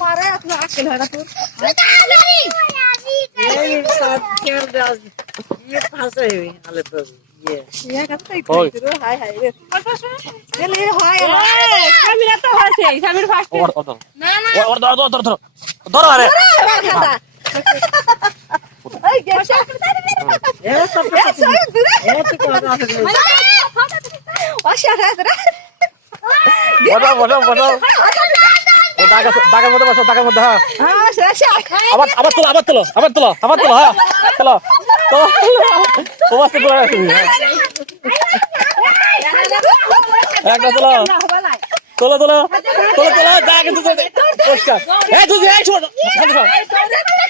मारे अकेल है तू ये फंसे हुए हाले तो ये करते ही हाय हाय रे चल ये हाय कैमरा तो है सामिर फास्ट ना ना और धर अरे ओए गेट ए सब ए तू क्या कर रहा है वाशा है तेरा बोलो दागा मत बस दागा मत हां शेषा আবার তোলো হ্যাঁ চলো তো ওবাসে পুরো একটা তোলো দাগে তুই পরিষ্কার এই তুই এই ছোট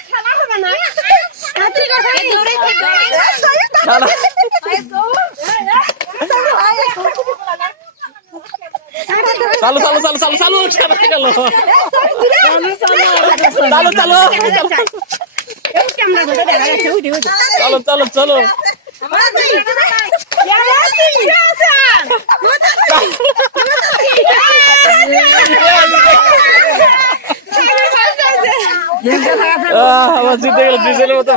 খেলা হবে না তুই দৌড়ে চালু গেল চলো আমার জিতে গেল ডিজেলের মতো